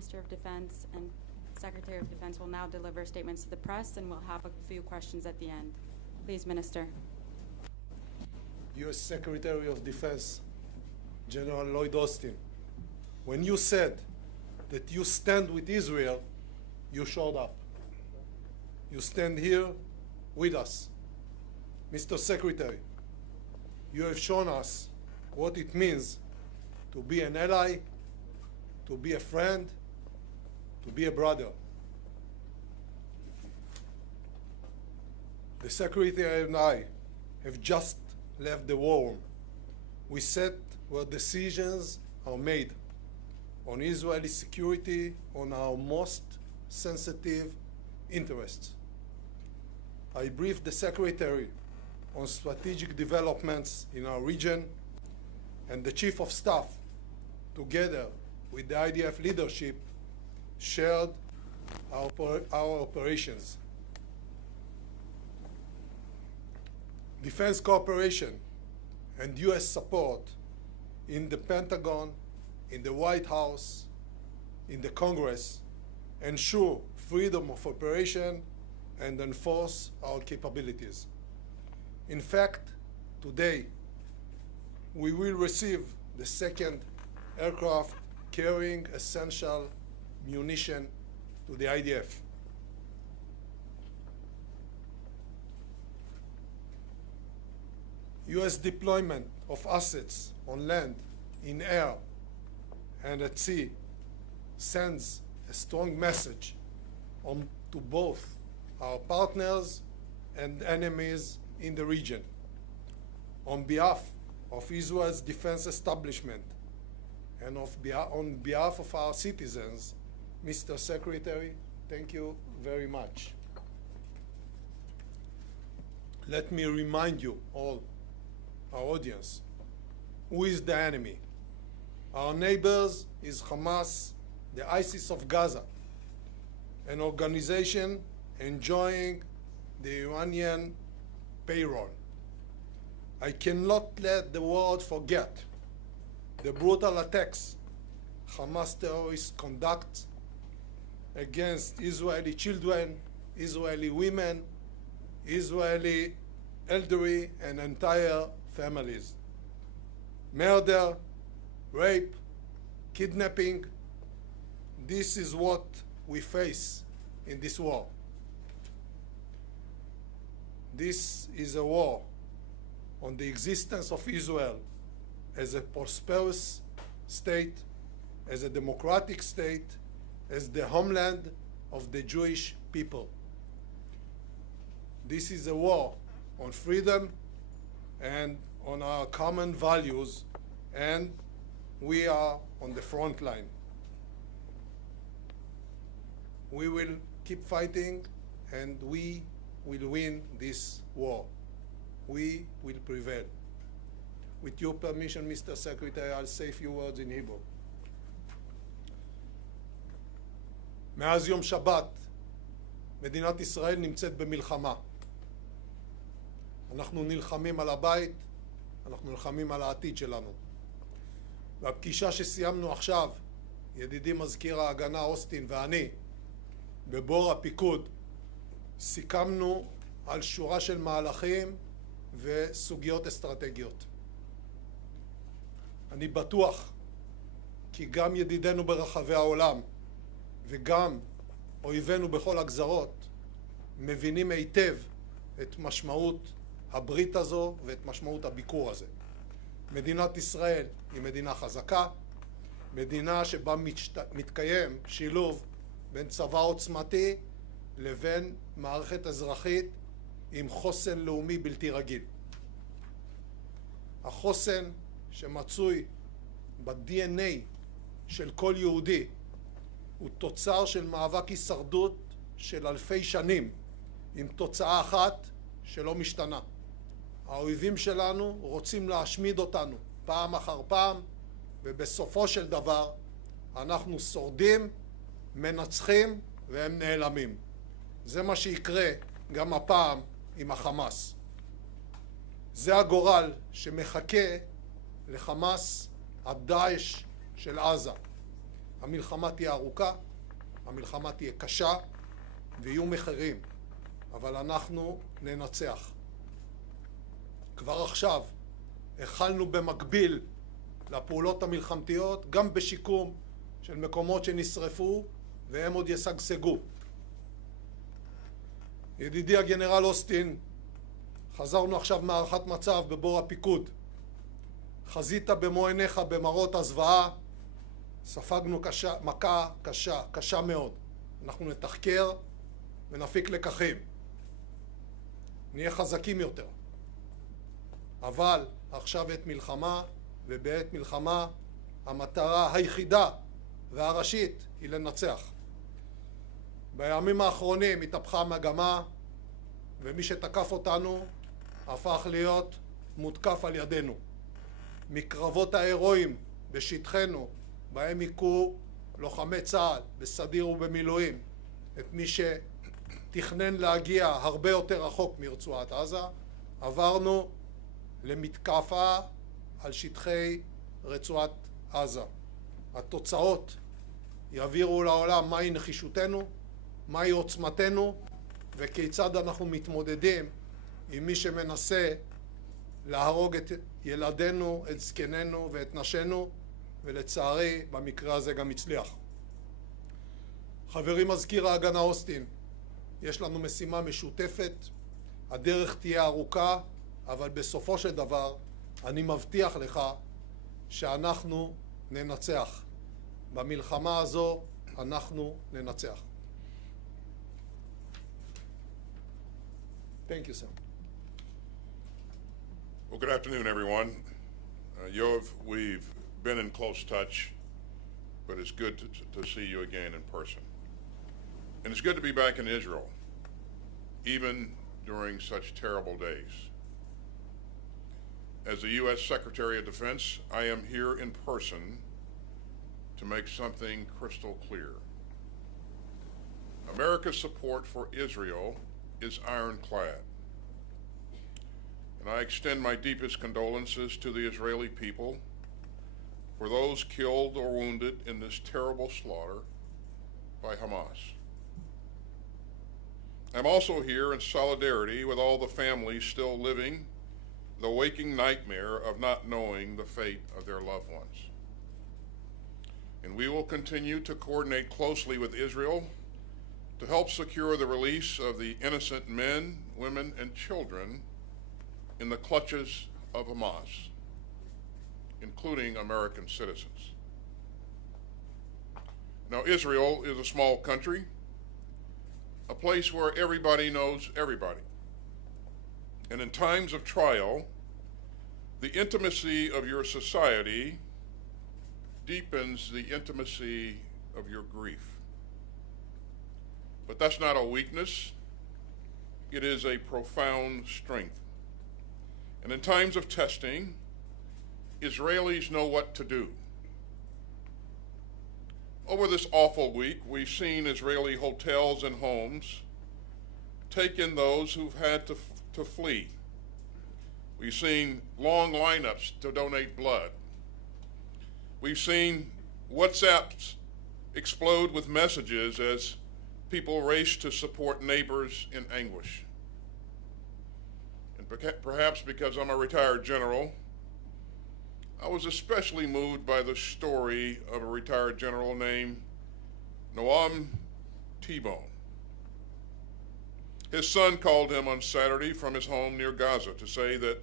Minister of Defense and Secretary of Defense will now deliver statements to the press, and we'll have a few questions at the end. Please, Minister. U.S. Secretary of Defense, General Lloyd Austin, when you said that you stand with Israel, you showed up. You stand here with us. Mr. Secretary, you have shown us what it means to be an ally, to be a friend, to be a brother. The Secretary and I have just left the war room. We sat where decisions are made on Israeli security, on our most sensitive interests. I briefed the Secretary on strategic developments in our region, and the Chief of Staff, together with the IDF leadership, shared our operations. Defense cooperation and U.S. support in the Pentagon, in the White House, in the Congress, ensure freedom of operation and enforce our capabilities. In fact, today, we will receive the second aircraft carrying essential munition to the IDF. U.S. deployment of assets on land, in air, and at sea sends a strong message to both our partners and enemies in the region. On behalf of Israel's defense establishment and on behalf of our citizens, Mr. Secretary, thank you very much. Let me remind you all, our audience, who is the enemy? Our neighbors is Hamas, the ISIS of Gaza, an organization enjoying the Iranian payroll. I cannot let the world forget the brutal attacks Hamas terrorists conduct against Israeli children, Israeli women, Israeli elderly, and entire families. Murder, rape, kidnapping, this is what we face in this war. This is a war on the existence of Israel as a prosperous state, as a democratic state, as the homeland of the Jewish people. This is a war on freedom and on our common values, and we are on the front line. We will keep fighting, and we will win this war. We will prevail. With your permission, Mr. Secretary, I'll say a few words in Hebrew. מאז יום שבת, מדינת ישראל נמצאת במלחמה. אנחנו נלחמים על הבית, אנחנו נלחמים על העתיד שלנו. והפגישה שסיימנו עכשיו, ידידי מזכיר ההגנה אוסטין ואני, בבור הפיקוד, סיכמנו על שורה של מהלכים וסוגיות אסטרטגיות. אני בטוח כי גם ידידינו ברחבי העולם וגם אויבינו בכל הגזרות מבינים היטב את משמעות הברית הזו ואת משמעות הביקור הזה. מדינת ישראל היא מדינה חזקה, מדינה שבה מתקיים שילוב בין צבא עוצמתי לבין מערכת אזרחית עם חוסן לאומי בלתי רגיל. החוסן שמצוי ב-DNA של כל יהודי הוא תוצר של מאבק הישרדות של אלפי שנים, עם תוצאה אחת שלא משתנה. האויבים שלנו רוצים להשמיד אותנו פעם אחר פעם, ובסופו של דבר אנחנו שורדים, מנצחים והם נעלמים. זה מה שיקרה גם הפעם עם החמאס. זה הגורל שמחכה לחמאס הדאעש של עזה. המלחמה תהיה ארוכה, המלחמה תהיה קשה, ויהיו מחירים, אבל אנחנו ננצח. כבר עכשיו החלנו במקביל לפעולות המלחמתיות, גם בשיקום של מקומות שנשרפו, והם עוד ישגשגו. ידידי הגנרל אוסטין, חזרנו עכשיו מערכת מצב בבור הפיקוד. חזית במו עיניך במראות הזוועה, ספגנו מכה קשה מאוד. אנחנו נתחקר ונפיק לקחים. נהיה חזקים יותר. אבל עכשיו עת מלחמה, ובעת מלחמה המטרה היחידה והראשית היא לנצח. בימים האחרונים התהפכה המגמה, ומי שתקף אותנו הפך להיות מותקף על ידינו. מקרבות ההירואיים בשטחנו, בהם היכו לוחמי צה"ל בסדיר ובמילואים, את מי שתכנן להגיע הרבה יותר רחוק מרצועת עזה, עברנו למתקפה על שטחי רצועת עזה. התוצאות יעבירו לעולם מהי נחישותנו, מהי עוצמתנו, וכיצד אנחנו מתמודדים עם מי שמנסה להרוג את ילדינו, את זקנינו ואת נשינו, ולצערי במקרה הזה גם הצליח. חברי מזכיר ההגנה אוסטין, יש לנו משימה משותפת, הדרך תהיה ארוכה, אבל בסופו של דבר אני מבטיח לך שאנחנו ננצח. במלחמה הזו אנחנו ננצח. Thank you, sir. Well, good afternoon, everyone. Yoav, we've been in close touch, but it's good to see you again in person. And it's good to be back in Israel, even during such terrible days. As the U.S. Secretary of Defense, I am here in person to make something crystal clear. America's support for Israel is ironclad. And I extend my deepest condolences to the Israeli people for those killed or wounded in this terrible slaughter by Hamas. I'm also here in solidarity with all the families still living the waking nightmare of not knowing the fate of their loved ones. And we will continue to coordinate closely with Israel to help secure the release of the innocent men, women, and children in the clutches of Hamas, including American citizens. Now, Israel is a small country, a place where everybody knows everybody. And in times of trial, the intimacy of your society deepens the intimacy of your grief. But that's not a weakness. It is a profound strength. And in times of testing, Israelis know what to do. Over this awful week, we've seen Israeli hotels and homes take in those who've had to flee. We've seen long lineups to donate blood. We've seen WhatsApps explode with messages as people race to support neighbors in anguish. And perhaps because I'm a retired general, I was especially moved by the story of a retired general named Noam T-Bone. His son called him on Saturday from his home near Gaza to say that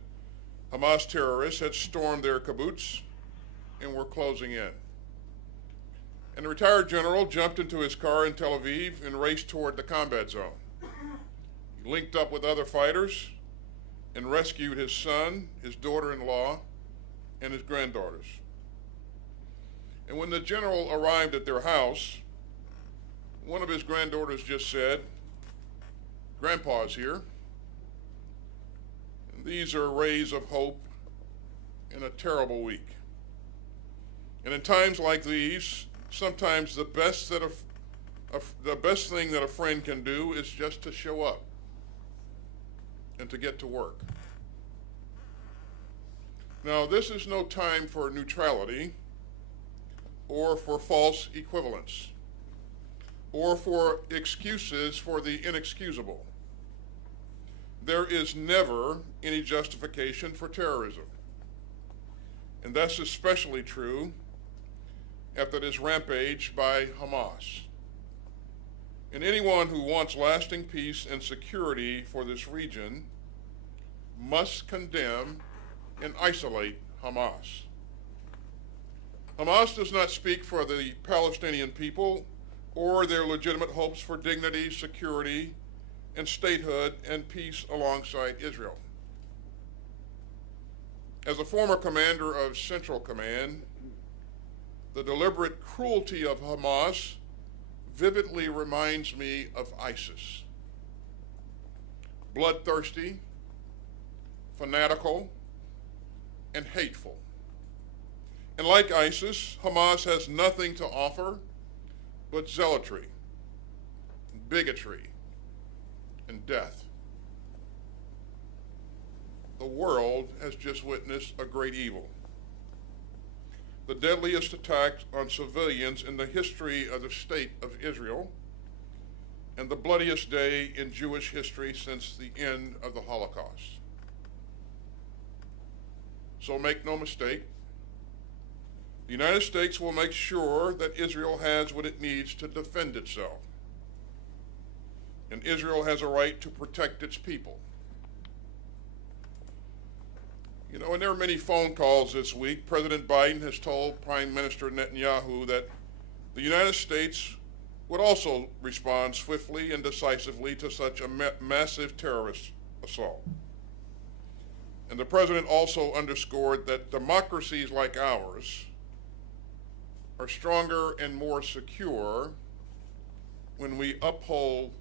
Hamas terrorists had stormed their kibbutz and were closing in. And the retired general jumped into his car in Tel Aviv and raced toward the combat zone. He linked up with other fighters and rescued his son, his daughter-in-law, and his granddaughters. And when the general arrived at their house, one of his granddaughters just said, "Grandpa's here." And these are rays of hope in a terrible week. And in times like these, sometimes the best thing that a friend can do is just to show up and to get to work. Now, this is no time for neutrality, or for false equivalence, or for excuses for the inexcusable. There is never any justification for terrorism. And that's especially true after this rampage by Hamas. And anyone who wants lasting peace and security for this region must condemn and isolate Hamas. Hamas does not speak for the Palestinian people or their legitimate hopes for dignity, security, and statehood and peace alongside Israel. As a former commander of Central Command, the deliberate cruelty of Hamas vividly reminds me of ISIS. Bloodthirsty, fanatical, and hateful. And like ISIS, Hamas has nothing to offer but zealotry, bigotry, and death. The world has just witnessed a great evil. The deadliest attack on civilians in the history of the state of Israel, and the bloodiest day in Jewish history since the end of the Holocaust. So make no mistake, the United States will make sure that Israel has what it needs to defend itself. And Israel has a right to protect its people. You know, and there are many phone calls this week. President Biden has told Prime Minister Netanyahu that the United States would also respond swiftly and decisively to such a massive terrorist assault. And the president also underscored that democracies like ours are stronger and more secure when we uphold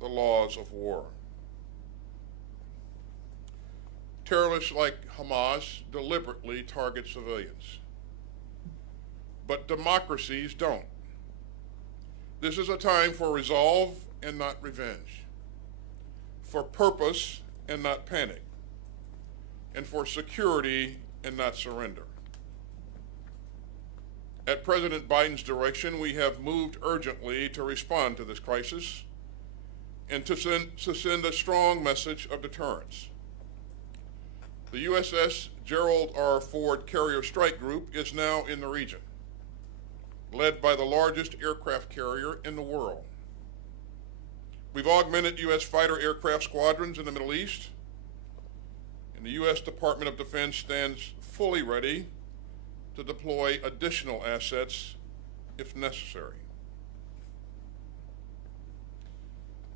the laws of war. Terrorists like Hamas deliberately target civilians, but democracies don't. This is a time for resolve and not revenge, for purpose and not panic, and for security and not surrender. At President Biden's direction, we have moved urgently to respond to this crisis and to send a strong message of deterrence. The USS Gerald R. Ford Carrier Strike Group is now in the region, led by the largest aircraft carrier in the world. We've augmented U.S. fighter aircraft squadrons in the Middle East, and the U.S. Department of Defense stands fully ready to deploy additional assets if necessary.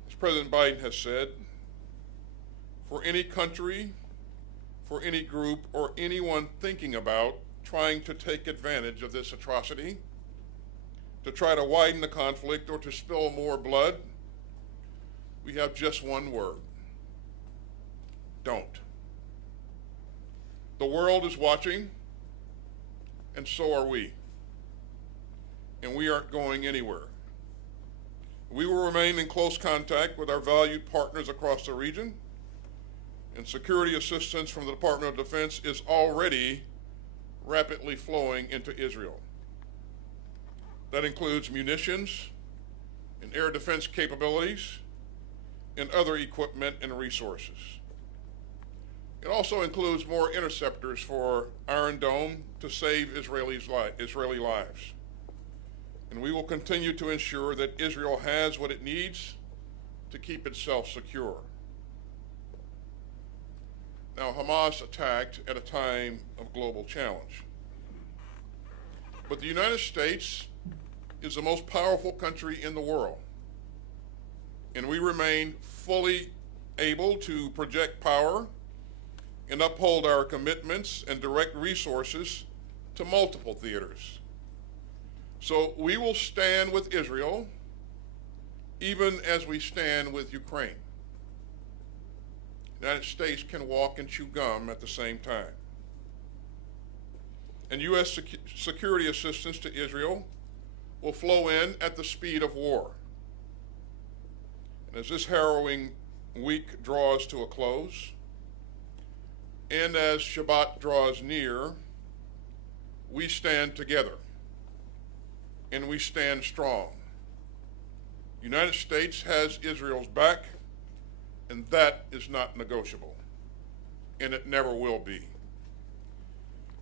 As President Biden has said, for any country, for any group, or anyone thinking about trying to take advantage of this atrocity, to try to widen the conflict or to spill more blood, we have just one word: don't. The world is watching, and so are we. And we aren't going anywhere. We will remain in close contact with our valued partners across the region, and security assistance from the Department of Defense is already rapidly flowing into Israel. That includes munitions and air defense capabilities and other equipment and resources. It also includes more interceptors for Iron Dome to save Israeli lives. And we will continue to ensure that Israel has what it needs to keep itself secure. Now, Hamas attacked at a time of global challenge. But the United States is the most powerful country in the world, and we remain fully able to project power and uphold our commitments and direct resources to multiple theaters. So we will stand with Israel even as we stand with Ukraine. The United States can walk and chew gum at the same time. And U.S. security assistance to Israel will flow in at the speed of war. And as this harrowing week draws to a close, and as Shabbat draws near, we stand together and we stand strong. The United States has Israel's back, and that is not negotiable, and it never will be.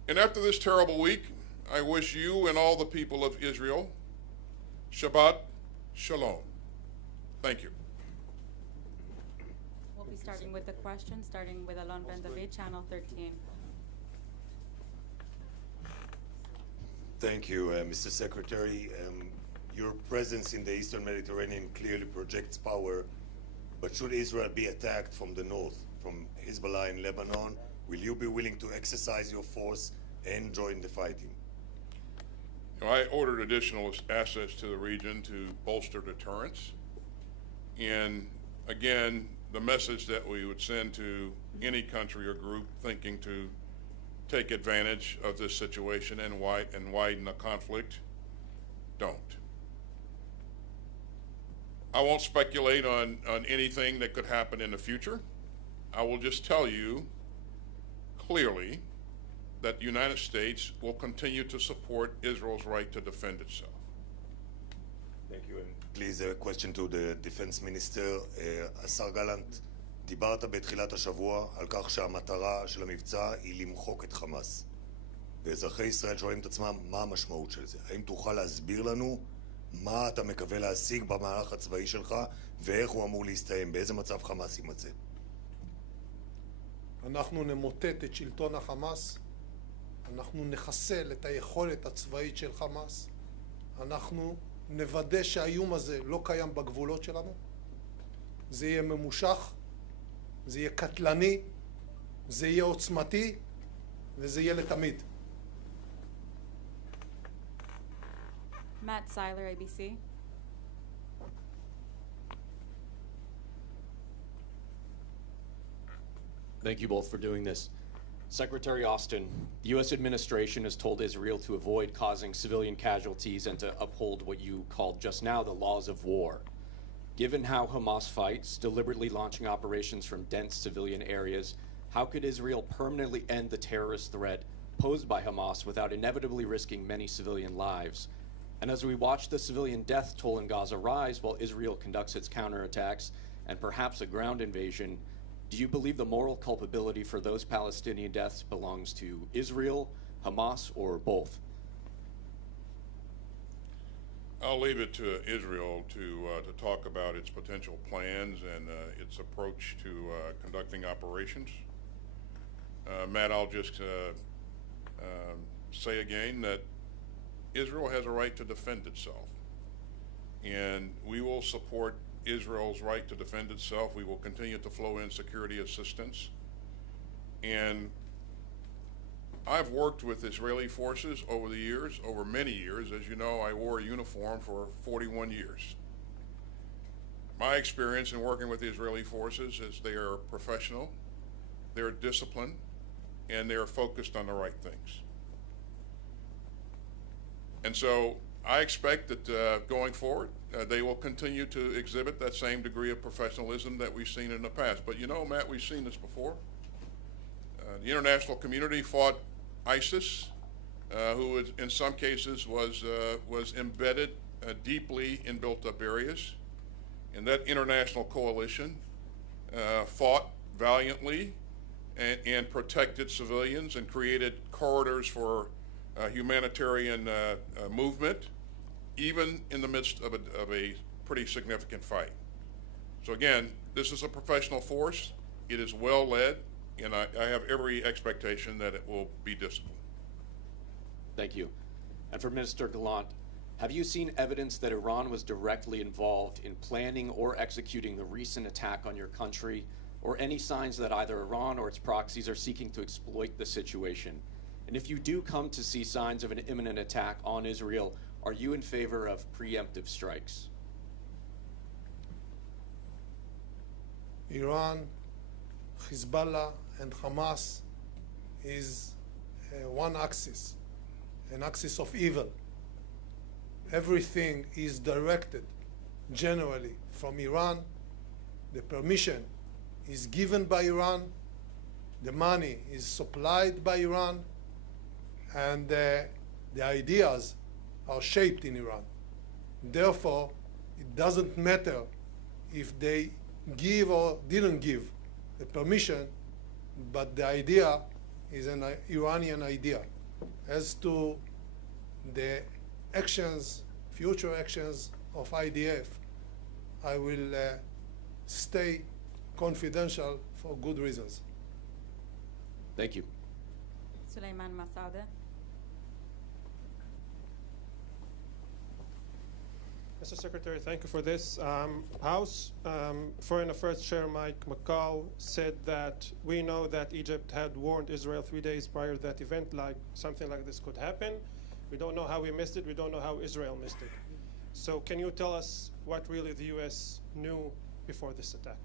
And after this terrible week, I wish you and all the people of Israel Shabbat Shalom. Thank you. We'll be starting with the questions, starting with Alon Ben David, Channel 13. Thank you, Mr. Secretary. Your presence in the Eastern Mediterranean clearly projects power, but should Israel be attacked from the north, from Hezbollah in Lebanon, will you be willing to exercise your force and join the fighting? I ordered additional assets to the region to bolster deterrence. And again, the message that we would send to any country or group thinking to take advantage of this situation and widen the conflict, don't. I won't speculate on anything that could happen in the future. I will just tell you clearly that the United States will continue to support Israel's right to defend itself. Thank you. And please, a question to the Defense Minister. השר גלנט, דיברת בתחילת השבוע על כך שהמטרה של המבצע היא למחוק את חמאס. ואזרחי ישראל שואלים את עצמם מה המשמעות של זה. האם תוכל להסביר לנו מה אתה מקווה להשיג במהלך הצבאי שלך ואיך הוא אמור להסתיים, באיזה מצב חמאס יימצא? אנחנו נמוטט את שלטון החמאס, אנחנו נחסל את היכולת הצבאית של חמאס, אנחנו נוודא שהאיום הזה לא קיים בגבולות שלנו, זה יהיה ממושך, זה יהיה קטלני, זה יהיה עוצמתי וזה יהיה לתמיד. Matt Seiler, ABC. Thank you both for doing this. Secretary Austin, the U.S. administration has told Israel to avoid causing civilian casualties and to uphold what you called just now the laws of war. Given how Hamas fights, deliberately launching operations from dense civilian areas, how could Israel permanently end the terrorist threat posed by Hamas without inevitably risking many civilian lives? And as we watch the civilian death toll in Gaza rise while Israel conducts its counterattacks and perhaps a ground invasion, do you believe the moral culpability for those Palestinian deaths belongs to Israel, Hamas, or both? I'll leave it to Israel to talk about its potential plans and its approach to conducting operations. Matt, I'll just say again that Israel has a right to defend itself, and we will support Israel's right to defend itself. We will continue to flow in security assistance. And I've worked with Israeli forces over the years, over many years. As you know, I wore a uniform for 41 years. My experience in working with the Israeli forces is they are professional, they're disciplined, and they're focused on the right things. And so I expect that going forward, they will continue to exhibit that same degree of professionalism that we've seen in the past. But you know, Matt, we've seen this before. The international community fought ISIS, who in some cases was embedded deeply in built-up areas. And that international coalition fought valiantly and protected civilians and created corridors for humanitarian movement, even in the midst of a pretty significant fight. So again, this is a professional force. It is well led, and I have every expectation that it will be disciplined. Thank you. And for Minister Gallant, have you seen evidence that Iran was directly involved in planning or executing the recent attack on your country, or any signs that either Iran or its proxies are seeking to exploit the situation? And if you do come to see signs of an imminent attack on Israel, are you in favor of preemptive strikes? Iran, Hezbollah, and Hamas is one axis, an axis of evil. Everything is directed generally from Iran. The permission is given by Iran. The money is supplied by Iran. And the ideas are shaped in Iran. Therefore, it doesn't matter if they give or didn't give the permission, but the idea is an Iranian idea. As to the actions, future actions of IDF, I will stay confidential for good reasons. Thank you. Suleiman Masada. Mr. Secretary, thank you for this. House Foreign Affairs Chair Mike McCall said that we know that Egypt had warned Israel 3 days prior to that event, like something like this could happen. We don't know how we missed it. We don't know how Israel missed it. So can you tell us what really the U.S. knew before this attack?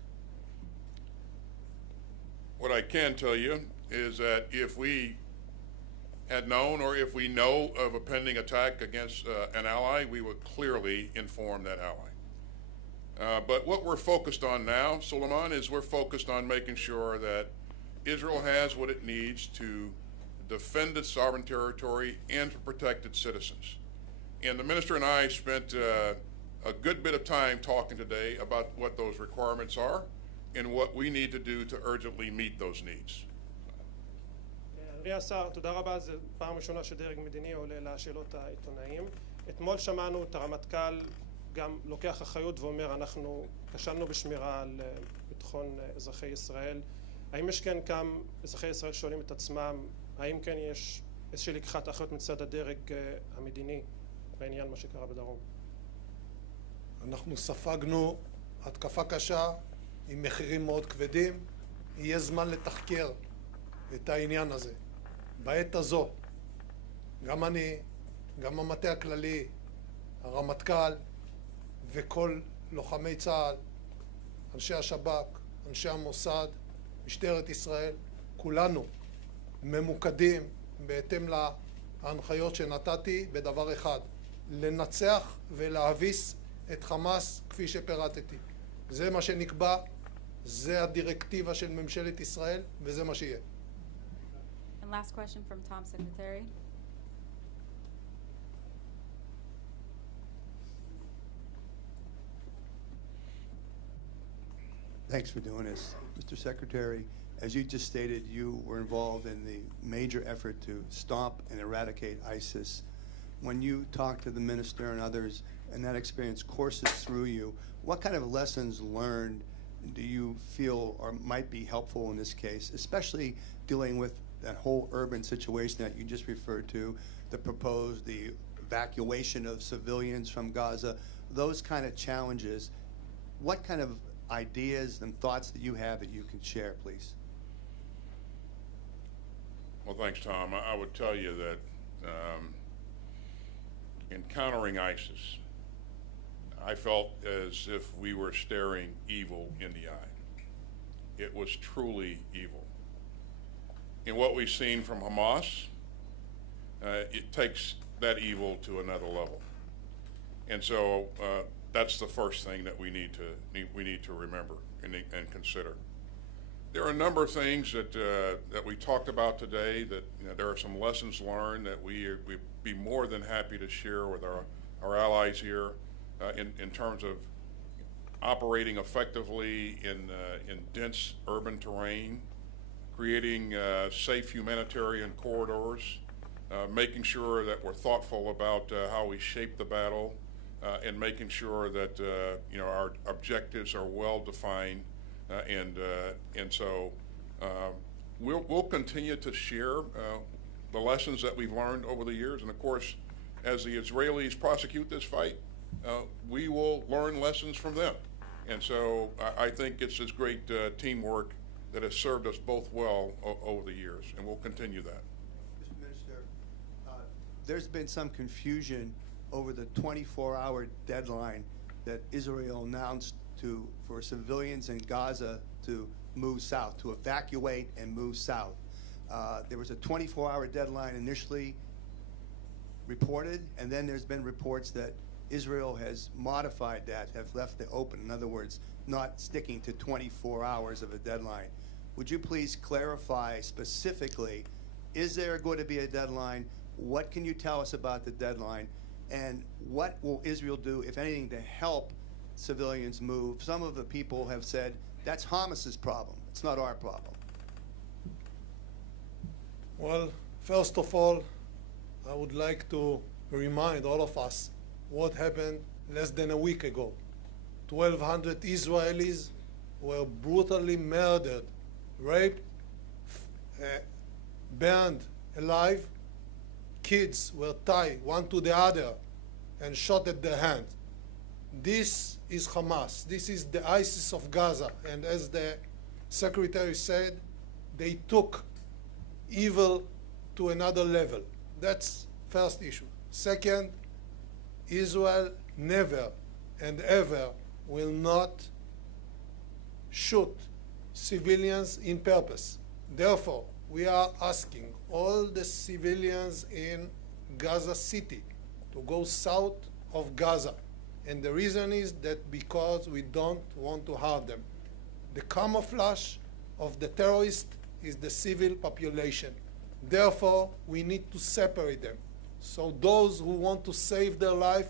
What I can tell you is that if we had known or if we know of a pending attack against an ally, we would clearly inform that ally. But what we're focused on now, Suleiman, is we're focused on making sure that Israel has what it needs to defend its sovereign territory and to protect its citizens. And the minister and I spent a good bit of time talking today about what those requirements are and what we need to do to urgently meet those needs. אדוני השר, תודה רבה. זו פעם ראשונה שדרג מדיני עולה לשאלות העיתונאים. אתמול שמענו את הרמטכ"ל גם לוקח אחריות ואומר אנחנו כשלנו בשמירה על ביטחון אזרחי ישראל. האם יש כן גם אזרחי ישראל שואלים את עצמם, האם כן יש איזושהי לקיחת אחריות מצד הדרג המדיני בעניין מה שקרה בדרום? אנחנו ספגנו התקפה קשה עם מחירים מאוד כבדים. יהיה זמן לתחקר את העניין הזה. בעת הזו, גם אני, גם המטה הכללי, הרמטכ"ל וכל לוחמי צה"ל, אנשי השב"כ, אנשי המוסד, משטרת ישראל, כולנו ממוקדים בהתאם להנחיות שנתתי בדבר אחד, לנצח ולהביס את חמאס כפי שפירטתי. זה מה שנקבע, זה הדירקטיבה של ממשלת ישראל וזה מה שיהיה. And last question from Tom, Secretary. Thanks for doing this. Mr. Secretary, as you just stated, you were involved in the major effort to stop and eradicate ISIS. When you talk to the minister and others, and that experience courses through you, what kind of lessons learned do you feel or might be helpful in this case, especially dealing with that whole urban situation that you just referred to, the evacuation of civilians from Gaza, those kind of challenges? What kind of ideas and thoughts that you have that you can share, please? Well, thanks, Tom. I would tell you that encountering ISIS, I felt as if we were staring evil in the eye. It was truly evil. In what we've seen from Hamas, it takes that evil to another level. And so that's the first thing that we need to remember and consider. There are a number of things that we talked about today that there are some lessons learned that we'd be more than happy to share with our allies here in terms of operating effectively in dense urban terrain, creating safe humanitarian corridors, making sure that we're thoughtful about how we shape the battle, and making sure that our objectives are well defined, and so we'll continue to share the lessons that we've learned over the years, and of course, as the Israelis prosecute this fight, we will learn lessons from them, and so I think it's this great teamwork that has served us both well over the years, and we'll continue that. Mr. Minister, there's been some confusion over the 24-hour deadline that Israel announced for civilians in Gaza to move south, to evacuate and move south. There was a 24-hour deadline initially reported, and then there's been reports that Israel has modified that, have left it open. In other words, not sticking to 24 hours of a deadline. Would you please clarify specifically, is there going to be a deadline? What can you tell us about the deadline? And what will Israel do, if anything, to help civilians move? Some of the people have said that's Hamas's problem. It's not our problem. Well, first of all, I would like to remind all of us what happened less than a week ago. 1,200 Israelis were brutally murdered, raped, burned alive. Kids were tied one to the other and shot at their hand. This is Hamas. This is the ISIS of Gaza. And as the Secretary said, they took evil to another level. That's first issue. Second, Israel never and ever will not shoot civilians in purpose. Therefore, we are asking all the civilians in Gaza City to go south of Gaza. And the reason is that because we don't want to harm them. The camouflage of the terrorist is the civil population. Therefore, we need to separate them. So those who want to save their life,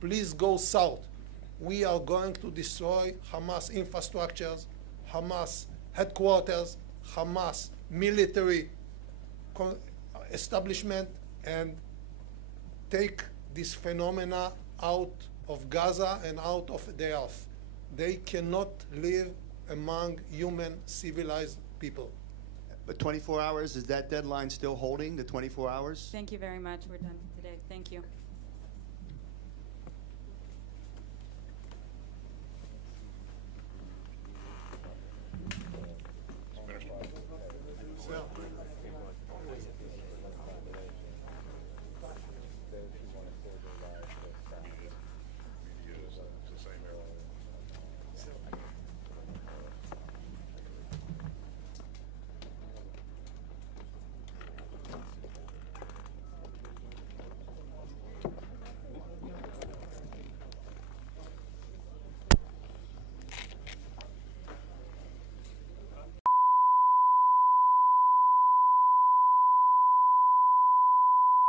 please go south. We are going to destroy Hamas infrastructures, Hamas headquarters, Hamas military establishment, and take this phenomena out of Gaza and out of the earth. They cannot live among human, civilized people. But 24 hours, is that deadline still holding, the 24 hours? Thank you very much. We're done for today. Thank you.